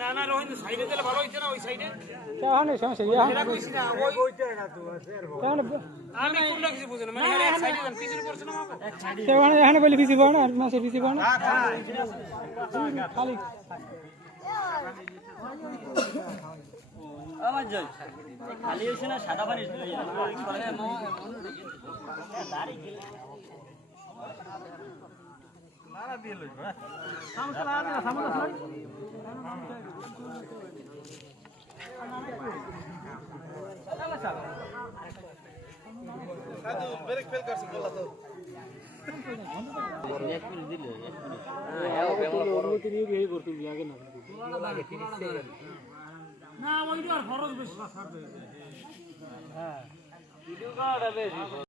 নানা রোহিত সাইডে দিলে ভালো হইছে না ওই সাইডে কেমন সমস্যা ইয়া এরা কইছি না ওই কেমন আমি কোন কিছু বুঝি না মানে এক সাইডে দেন পিছনে পড়ছে না আমাকে এক সাইডে কেমন এখানে বলি পিছি কোন আর মাসে পিছি কোন খালি আমার জয় খালি হইছে না সাদা পানি দাড়ি গেলে নানা দিয়ে লইব সমস্যা লাগে না সমস্যা নাই সাধু ব্রেক ফেল করছে বলা তো এক মিনিট দিলে এক মিনিট হ্যাঁ অনুমতি নিয়ে এই করতে লাগে না লাগে 30 সেকেন্ড না ওইটা আর খরচ বেশি না ছাড় দেবে হ্যাঁ ভিডিও কাটা বেশি